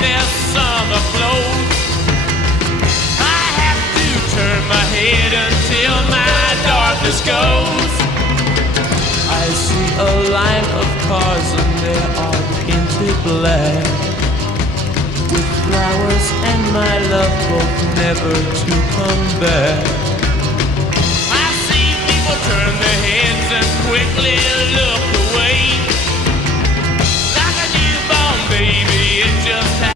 their summer clothes. I have to turn my head until my darkness goes. I see a line of cars and they are painted black, with flowers and my love both never to come back. I see people turn their heads and quickly look